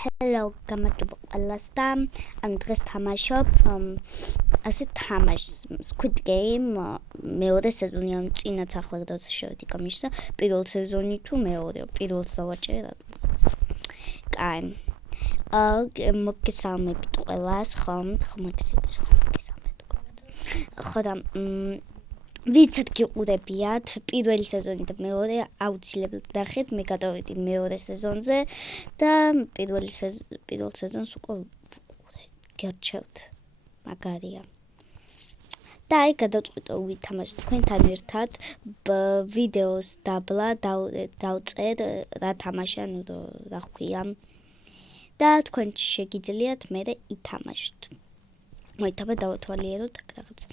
Hello, გამარჯობა ყველას და დღეს თამაშობ ასე თამაშს Squid Game მეორე სეზონი ამ წინაც ახლა გადავწე შევედი გამიშდა პირველ სეზონი თუ მეორე პირველს დავაჭერე რადგანაც კაი მოგესალმებით ყველას ხომ მოგესალმებით ხო და ვიცით გიყურებიათ პირველი სეზონი და მეორე აუცილებლად ნახეთ მე გადავედი მეორე სეზონზე და პირველ სეზონს უკვე გერჩევთ მაგარია და აი გადავწყვიტე ვითამაშოთ თქვენთან ერთად ვიდეოს დაბლა დავწერ რა თამაში ანუ რა ქვია და თქვენ შეგიძლიათ მე ითამაშოთ მოითავა დავათვალიეროთ აქ რაღაც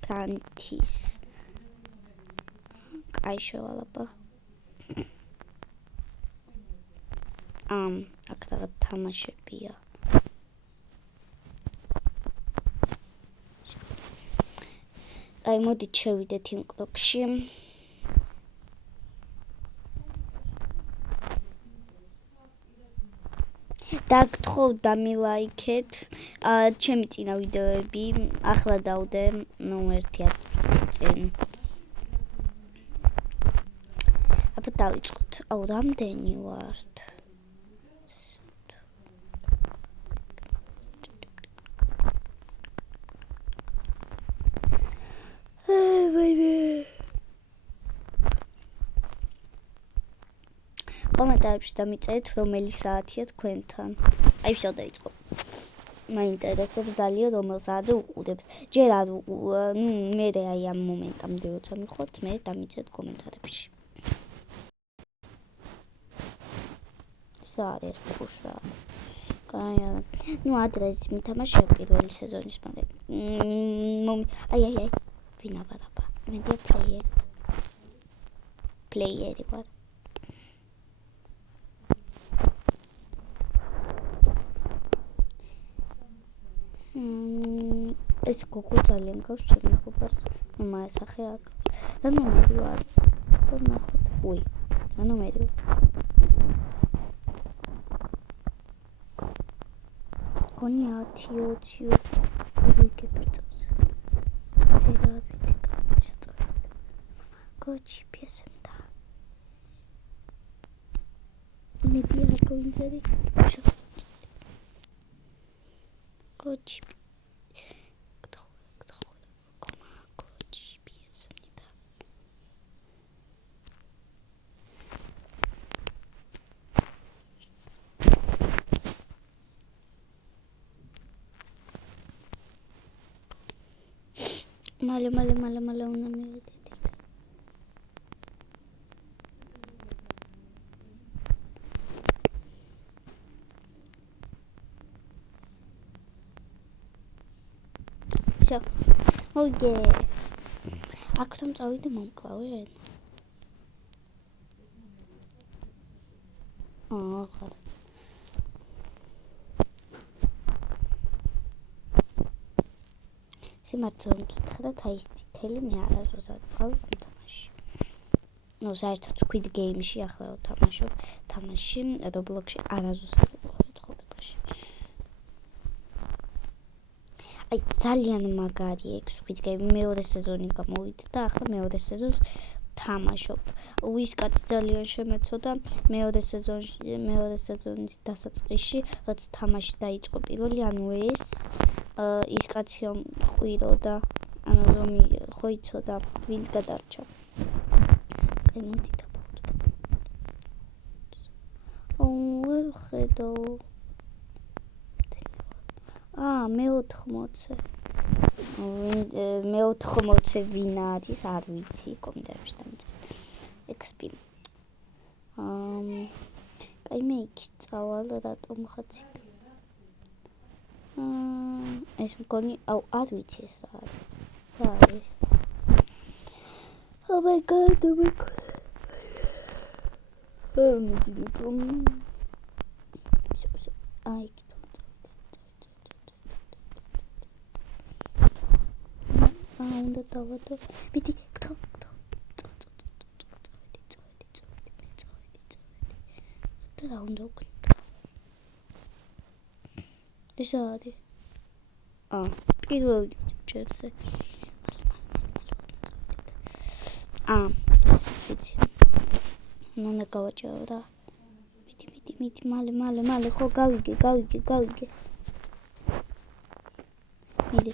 Plantis. I show alaba. Akta tamashebia. I modi chevide TikTok-ში. დაგთხოვ დამილაიქეთ ჩემი წინა ვიდეოები ახლა დავდე ნუ 1 წინ აბა დავიწყოთ აუ რამდენი ვართ კომენტარებში დამიწერეთ რომელი საათია თქვენთან. აი შევ დაიწყო. მაინტერესებს ძალიან რომელ საათზე უყურებს. ჯერ არ მე აი ამ მომენტამდე როცა მიხოთ მე დამიწერეთ კომენტარებში. საათი ფუშა. კაია. ნუ ადრეს მითამაშე პირველი სეზონის მაგ. აი. ვინა ვარაბა. მენდია პლეიერი ვარ. ეს გოგო ძალიან გავს ჩემი მეგობარს. ნუ მაასახე აქ. და ნომერი ვარ. და ნახოთ. უი. და ნომერი ვარ. გონი 10 ვიგებიწოს. ეს რა ვიცი გამიშტოა. გოჩი პიესმდა. მედია გონძერი. გოჩი მალე უნდა მივიდეთ იქ. Всё. Ოგე. აქ თომ წავიდე მომკლავენ. აღარ. სიმართლე მკითხრათ აი ეს წითელი მე არასდროს არ ვყავ თამაში. ნუ საერთოდ Squid Game-ში ახლა ვთამაშობ თამაში Roblox-ში არასდროს არ ვყავ ცხოვრებაში. აი ძალიან მაგარია Squid Game მეორე სეზონი გამოვიდა და ახლა მეორე სეზონს თამაშობ. ვისკაც ძალიან შემეცოდა მეორე სეზონის დასაწყისში, როცა თამაში დაიწყო პირველი, ანუ ეს ის კაცი ყვიროდა, ანუ რომ ხო იცოდა, ვინც გადარჩა. კაი მოდით აბა. ვერ ხედავ. მე 80. მე 80 ვინა არის, არ ვიცი, კომენტარებში დამიწერეთ. XP. კაი მე იქ წავალ რატომ ხაც იქ. ეს მგონი, არ ვიცი ეს არის. რა არის? Oh my god, მეძინე რომ აი უნდა დავადო. მიდი, გთხოვ. და რა უნდა ვქნათ? ეს არის. პირველი ჯერზე. ეს ვიცი. უნდა გავაჭერო რა. მიდი, მალე, ხო გავიგე. მიდი.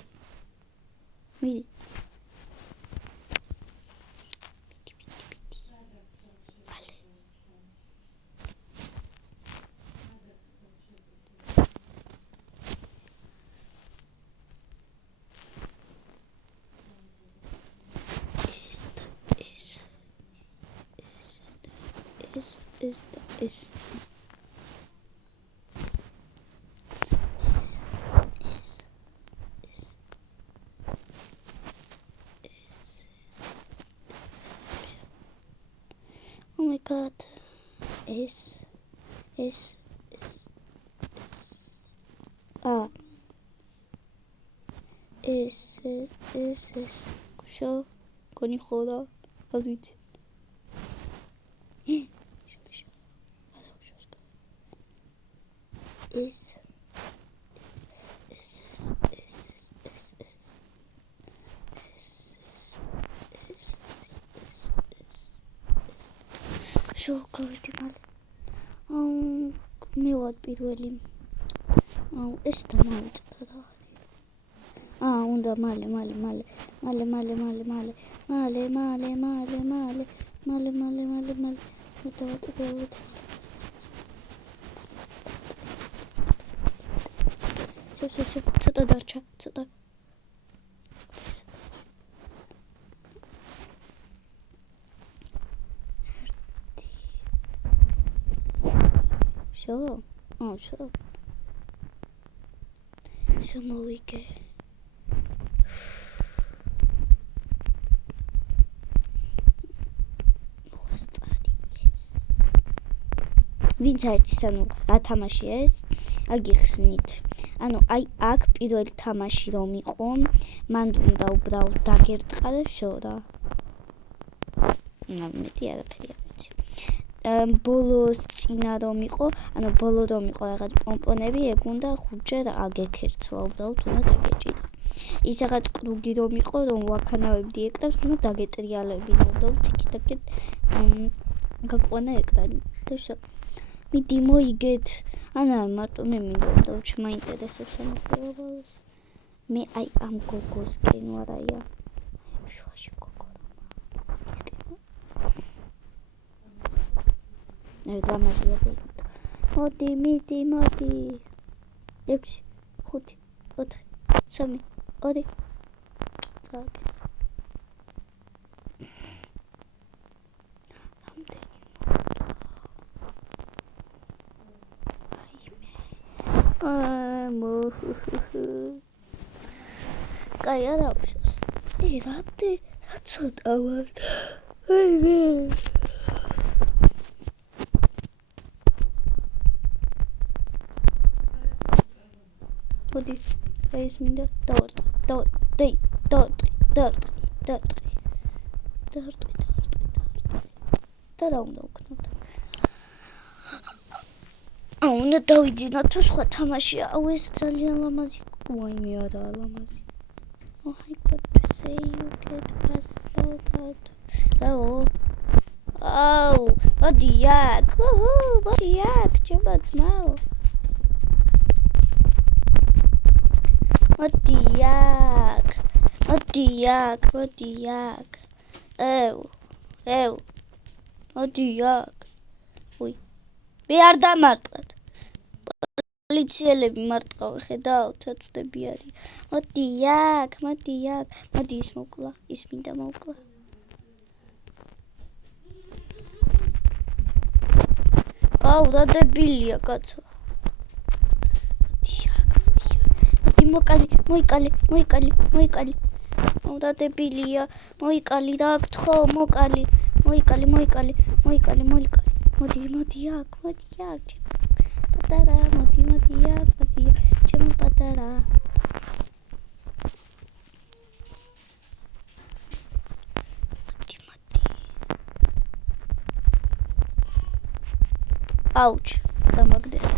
Oh my god. This. Show. Koni khoda. Avit. შოკოლადი მალე. მე ვარ პირველი. ეს დამავიწყდა რა. უნდა მალე. ცოტა დარჩა, ცოტა. Show. Შემოვიგე. ვინც არის ათამაში ეს აგიხსნით. აი აქ პირველი თამაში რომ იყო, მან უნდა უბრალოდ დაგერტყალებს შორა. მეტი არაფერი არ ვიცი. ბოლოს წინა რომ იყო, ბოლო რომ იყო რაღაც პომპონები, ეგ უნდა 5 ჯერ აგექერცვა, უბრალოდ უნდა დაგეჭირა. ის რაღაც კრუგი რომ იყო, რომ ვაქანავებდი ეკრანს, უნდა დაგეტრიალებინა, უბრალოდ იქით გაყვანა ეკრანი. მიდი მოიგეთ. მარტო მე მინდა უბრალოდ შემაინტერესებს ამას ყველას. მე აი ამ გოგოსკენ ვარ აი ამ შუაში გოგო. რამაზია. მოდი. 6 5 4 3 2 წაგეს. კაი არა უშავს. რატე ცოტა ვარ. მოდი, ეს მინდა დავარტყი. და რა უნდა ვქნათ? უნდა დავიძინოთ თუ სხვა თამაშია. ეს ძალიან ლამაზი. ვაიმე არაა ლამაზი. Oh my god, say you get past out. მოდი აქ. მოდი აქ, ჩემო ძმაო. მოდი აქ. მოდი აქ. უი. მე არ დამარტყათ. პოლიციელები მარტყავენ, ხედავთ, აწვდები არის. მოდი აქ. მოდი ის მოკლა. ის მინდა მოკლა. რა დებილია კაცო. მოიკალი. რა დებილია. მოიკალი რა აქ ხო, მოკალი. მოიკალი. მოდი აქ. პატარა, მოდი აქ. ჩემო პატარა. Ouch. დამაგდეს.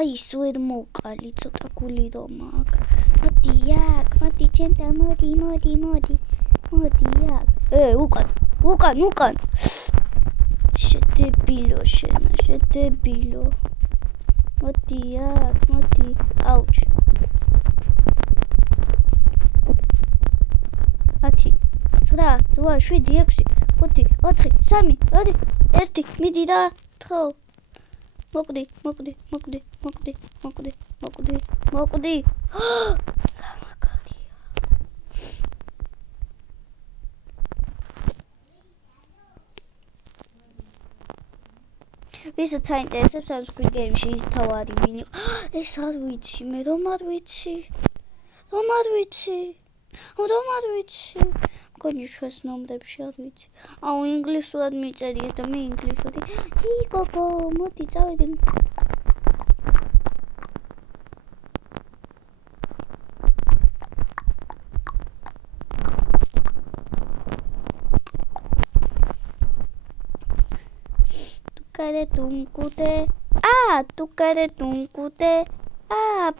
აი სულ მოკალი ცოტა გული რომ აქ. მოდი აქ, მოდი ჩემთან, მოდი. უკან. შედებილო შენა, შედებილო. მოდი აქ, მოდი. აუჩ. 10, 9, 8, 7, 6, 5, 4, 3, 2, 1, მიდი და თხო. მოკვდი. ვისაც აინტერესებს ამ Squid Game-ში ის თავარი ვინ იყო? ეს არ ვიცი, მე რომ არ ვიცი. მგონი შვენს ნომრებში არ ვიცი. აუ ინგლისურად მიწერიეთ და მე ინგლისური. გოგო, მოდი წავედი. ტუკარე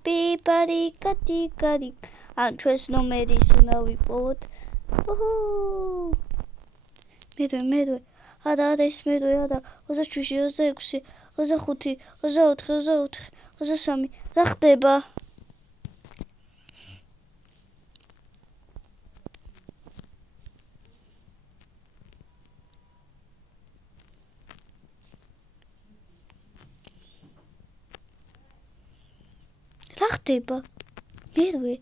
პიპარიკატიკარი. ან ჩვენს ნომერის უნდა ვიპოვოთ. მერვე. არა, ეს მერვე არა. 27, 26, 25, 24, 23. რა ხდება? მერვე.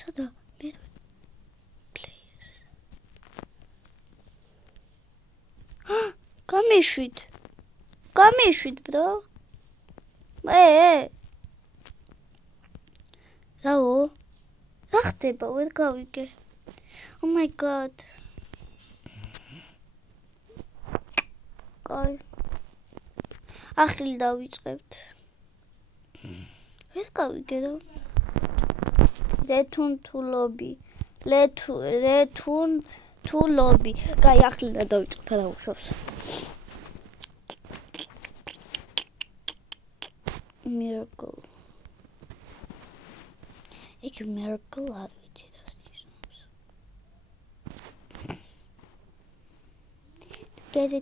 სადა? მერვე. Players. გამიშვით, bro. რაო? რა ხდება? ვერ გავიგე. Oh my god. კაი. ახლა დავიწყებთ. ვერ გავიგე რა. Return to lobby. კაი, ახლა დავიწყებ რა უშვებს. Miracle. იქ miracle არ ვიცი რა ნიშნავს. კაი,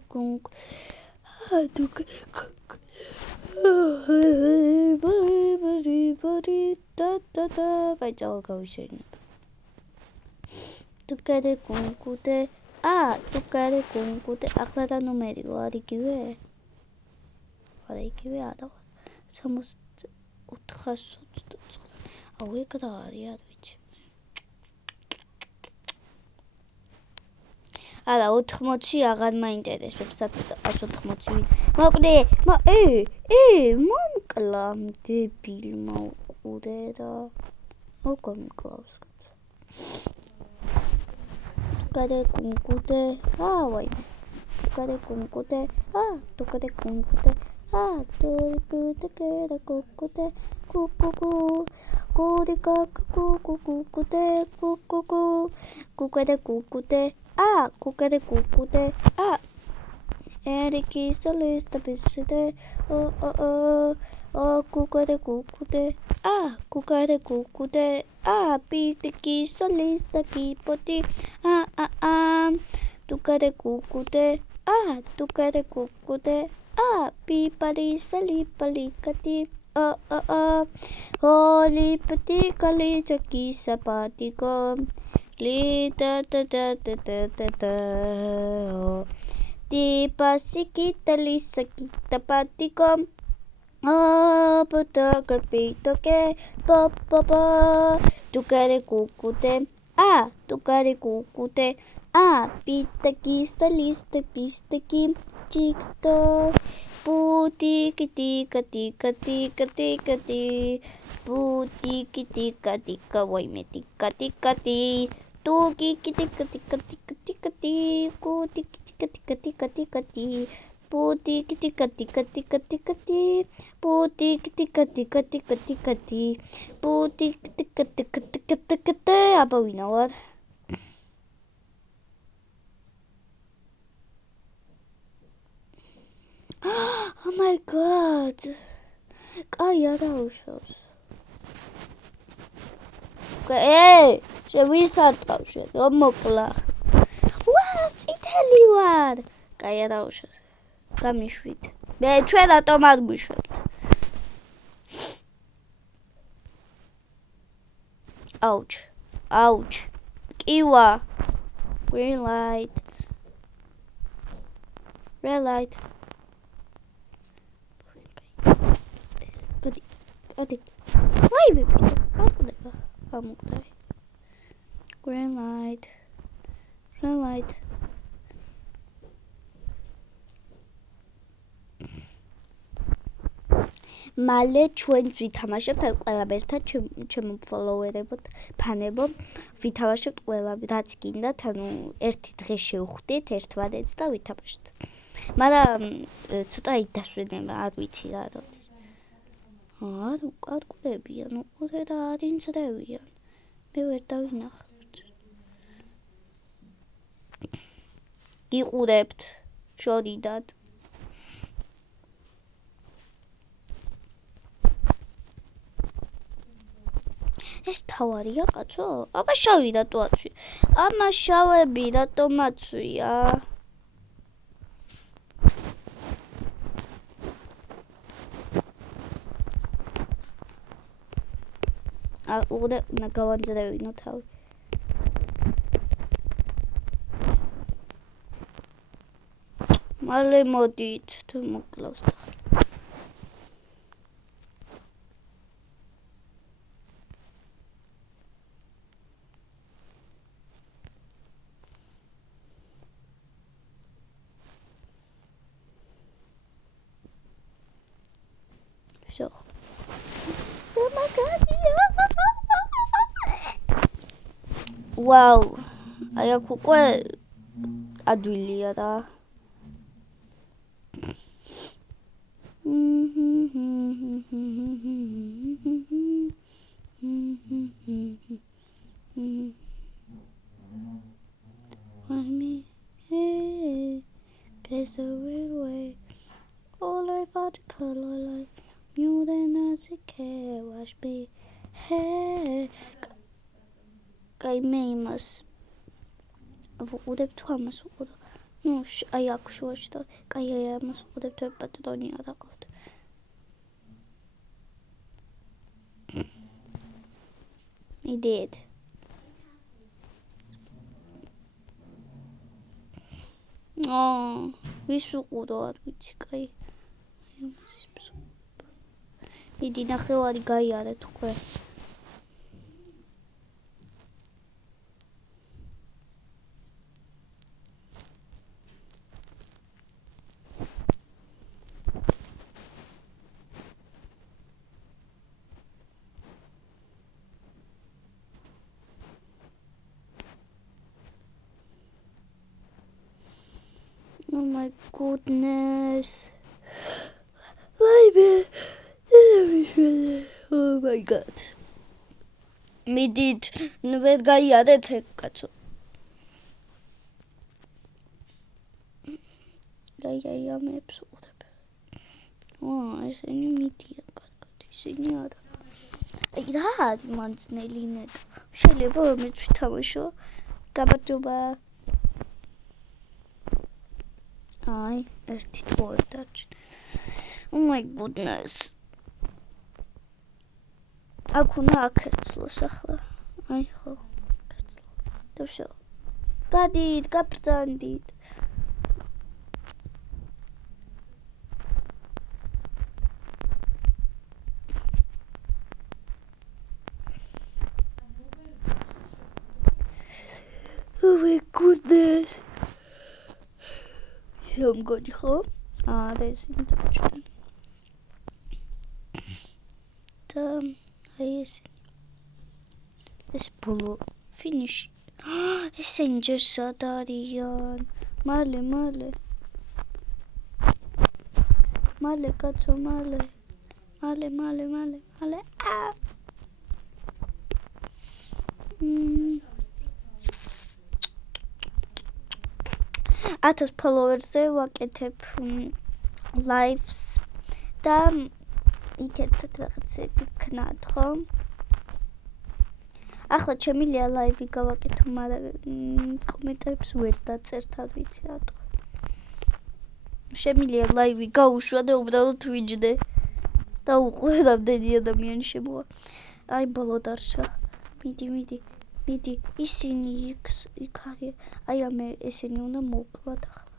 გავიშენებ. ტუკარე კუნკუდე. ახლა რა ნომერი არ იგივე? არა. 429. აუ ეგ რა არის, არ ვიცი. არა 80 აღარ მაინტერესებს 180. მოკვდე. მომკლამდებილმა უყურე რა. მოგამკლავს კაცო. ტუკარე კუნკუდე. ვაიმე. ტუკარე კუნკუდე. Eriki solista biside. Cucare. Pitiki solista kipoti. Tucare cucute. Pipari salipalikati. Lipati kali chaki sapatiko. Lita. Tipasiki lisa kita patikom. Potaka pitoke. Papa. Tucare cucute. Pitaki salista pistaki. TikTok. Putiki. Putiki tika waime tika. Tuki tika. Kutiki tika. Putiki tika. Putiki tika. Putiki tika. Apa we know what? Oh my god. კაი არა უშავს. ვის არ ტყავშე, რომ მოკლა. ვაუ, წითელი ვარ. კაი არა უშავს. გამიშვით. მე ჩვენ რატომ არ გვიშვებთ? Ouch. კივა. Green light. Red light. But why baby? Green light. Red light. მალე ჩვენ ვითამაშებთ ყველა ერთად ჩემო ფოლოვერებოთ ფანებო ვითამაშებთ ყველა რაც გინდათ ანუ ერთი დღე შევხვდით ერთმანეთს და ვითამაშოთ მაგრამ ცოტა იდასვენება არ ვიცი რა არის არ უკარკლებიან უყურე და არ ინძრევიან მე ვერ დავინახავთ გიყურებთ შორიდან ეს თავარია კაცო? აბა შავი რატო აცვი? ამა შავები რატომ აცვია? უყურე გავანძრევინო თავი. მალე მოდით თუ მოკლავს და So. Oh my god. Wow. Aia უკვე ადვილია რა. Guess the weird way. All I thought color like you then as a care wash me hey კაი მე იმას ვუყურებ თუ ამას ვუყურებ ნუ აი აქ შუაში და კაი აი ამას ვუყურებ თუ პატრონი არ აყავთ მიდეთ ვის ვუყურო არ ვიცი კაი მიდი ნახევარი გაიარეთ უკვე Oh my goodness. Baby. Oh my god. მიდით, ვერ გაიარეთ ეგ კაცო. აი ამებს უყურებ. ესენი მიდიან კარგად, ისინი არა. აი რა არის მან ძნელი ნეტ. შეიძლება მეც ვითამაშო. გაბატობა. აი, ერთი თვე დარჩა. Oh my goodness. აქ უნდა აკერცლოს ახლა. აი ხო. კერცლო. და ვშო. გადით, გაბრძანდით. Oh my goodness. მგონი ხო? და ისინი დაჩვენ. და აი ეს ბოლო ფინიში. ესენი ჯერ სად არიან? მალე. მალე კაცო, მალე. აა. 1000 ფოლოვერზე ვაკეთებ lives და იქეთად რაღაცები ვქნათ, ხო? ახლა შემიძლია live-ი გავაკეთო, მაგრამ კომენტებს ვერ დაწერთ, არ ვიცი რატო. შემიძლია live-ი გაუშვა და უბრალოდ ვიჯდე. და უყურე რამდენი ადამიანი შემოვა. აი ბოლო დარჩა. მიდი, ისინი იქ არის. აი ამე ესენი უნდა მოვკლათ ახლა.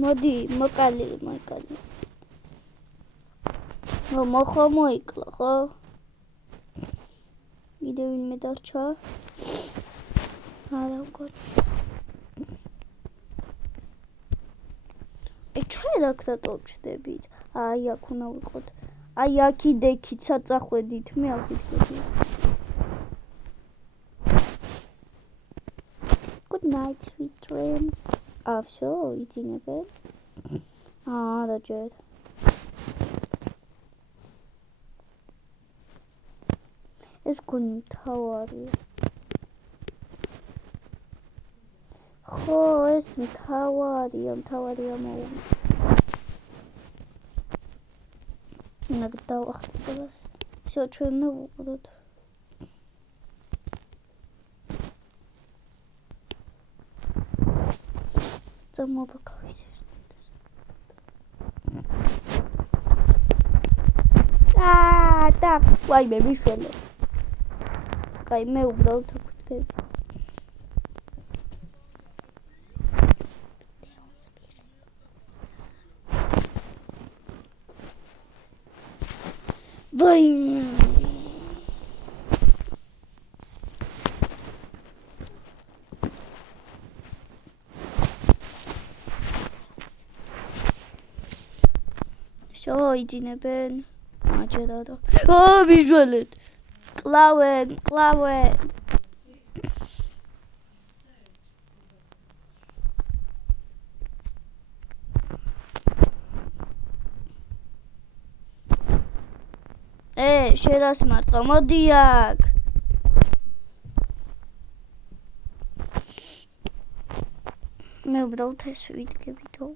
მოდი, მოკალი. მოხო მოიკლა, ხო? კიდევ ვინმე დარჩა? არა მგონი. ჩვენ აქ დატოვჩდებით. აი აქ უნდა ვიყოთ. აი აქიდექით საწახვედით, მე აქ ვიდგები. Good night, sweet dreams. Всё, იძინებენ. რა ჯერ. ეს გონი მთავარი. ხო, ეს მთავარია მოუ. ნაგდავახტებას. всё, ჩვენ უნდა ვუყუროთ. მოგაკავის. და ვაიმე მიშველე. კაი მე უბრალოდ ვქეთები. ვაიმე всё, იძინებენ. აჯერადო. მიშველეთ. კლავენ. შედას მარტყა, მოდი აქ. მე უბრალოდ ეს ვიდგები და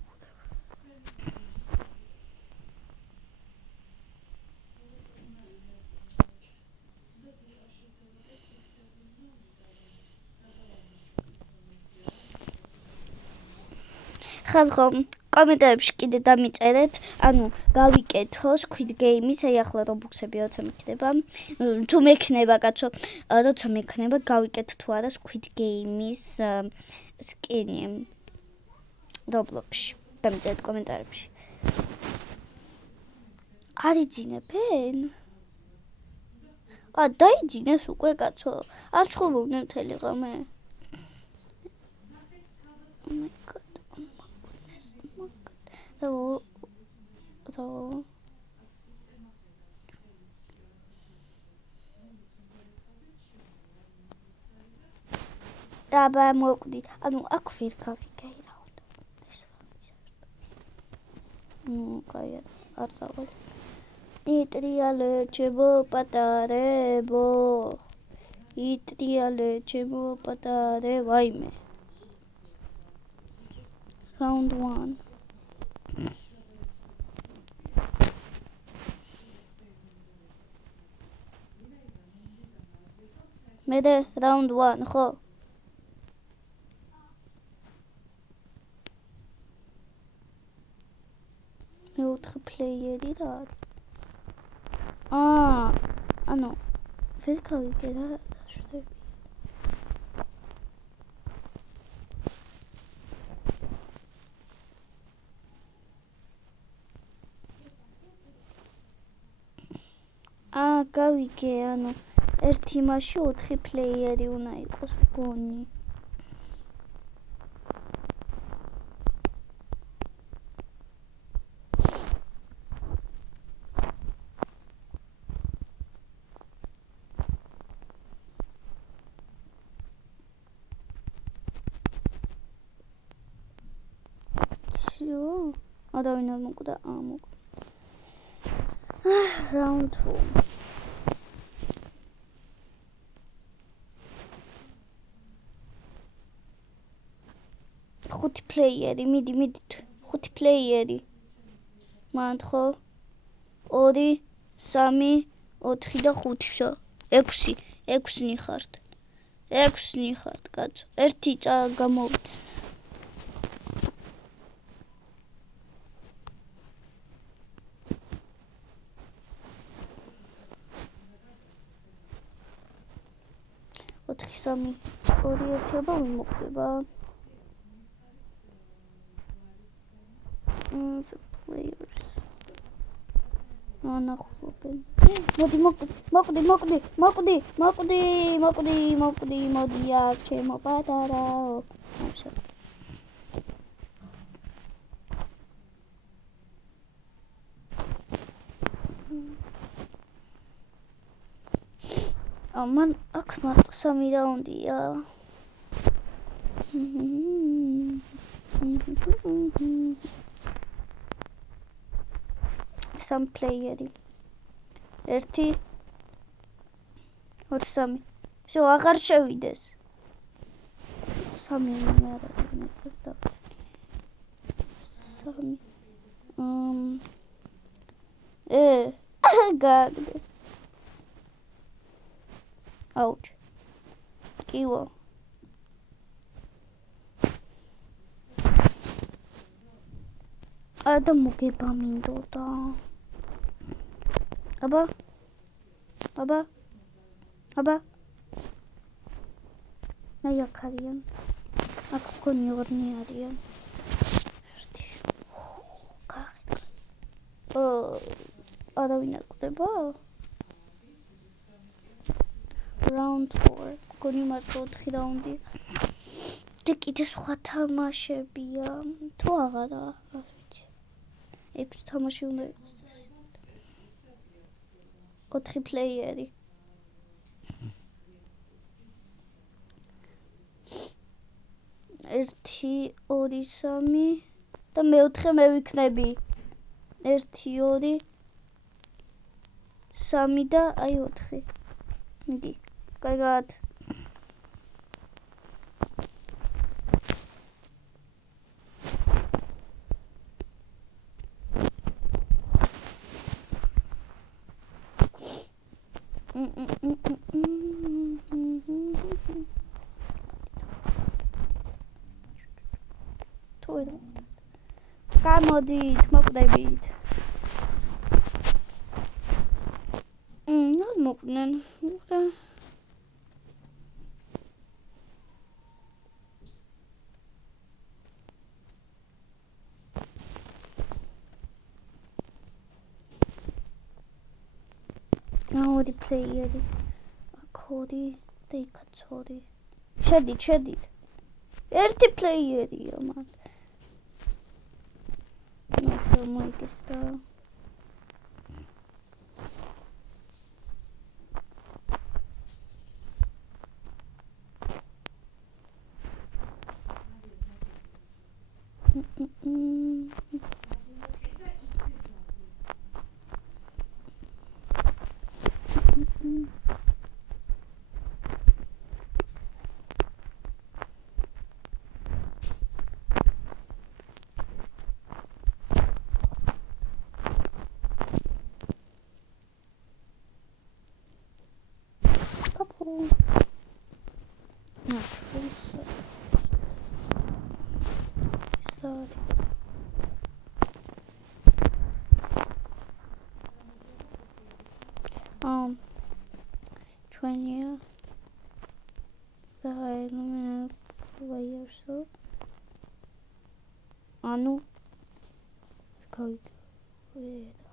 ხალხო კომენტარებში კიდე დამიწერეთ, გავიკეთო Squid Game-ის, აი ახლა Robux-ები როცა მექნება, თუ მექნება კაცო, როცა მექნება გავიკეთო თუ არა Squid Game-ის სკინი Roblox-ში. დამიწერეთ კომენტარებში. არ იძინებენ? დაიძინეს უკვე კაცო. არ ჩხუბობდნენ მთელი ღამე. Oh my god. აბა მოკვდით. აქ ვერ გავიგე რა უნდა. კაი, არ წავალ. იტრიალე ჩემო პატარებო. ვაიმე. Round 1. მერე round 1, ხო? მეოთხე პლეიერი რა არის? ვერ გავიგე რა შვდები. გავიგე, ერთ იმაში 4 პლეიერი უნდა იყოს მგონი. აუციო? ადავინად მოკვდა, მოკვდა. Round 2. ხუთი პლეიერი, მიდით. 5 პლეიერი. მანდ ხო? 2, 3, 4 და 5 ვсё. 6 ნიხართ. 6 ნიხართ, კაცო. 1 გამოვიდა. ოთხი, 3, 2, 1 აბა ვინ მოკვდება? The players. ანახულობენ. მოკვდი, აქ ჩემო პატარაო. ამსა. მან აქ მარტო 3 რაუნდია. Some playeri. 1, 2, 3. Всё, აღარ შევიდეს. 3 არა, მეტად და. 3. გაგდეს. აუჩ. კიო. და მოგება მინდოდა. აბა. აი აქ არიან. აქ გონი 2 არიან. 1. არავინ აკვდება? Round 4. გონი მარტო 4 რაუნდი. და კიდე სხვა თამაშებია. თუ აღარა, არ ვიცი. 6 თამაში უნდა იყოს ეს. 4 პლეიერი. 1, 2, 3 და მეოთხე მე ვიქნები. 1, 2, 3 და აი 4. მიდი. კარგად. გამოდით, მოკვდებით. არ მოკვდნენ. ორი პლეიერი. აქ 2 და იქაც 2. შედით. 1 პლეიერია მან. ნუ მოიგესდა. Training the high players. Anu going with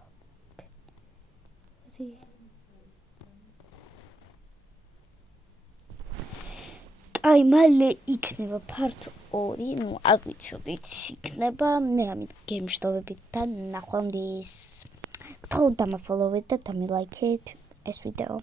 აი მალე იქნება part 2, ნუ არ ვიცოდით იქნება, მე ამით გემშვიდობებით და ნახვამდის. გთხოვთ დამაფოლოვეთ და დამილაიქეთ ეს ვიდეო.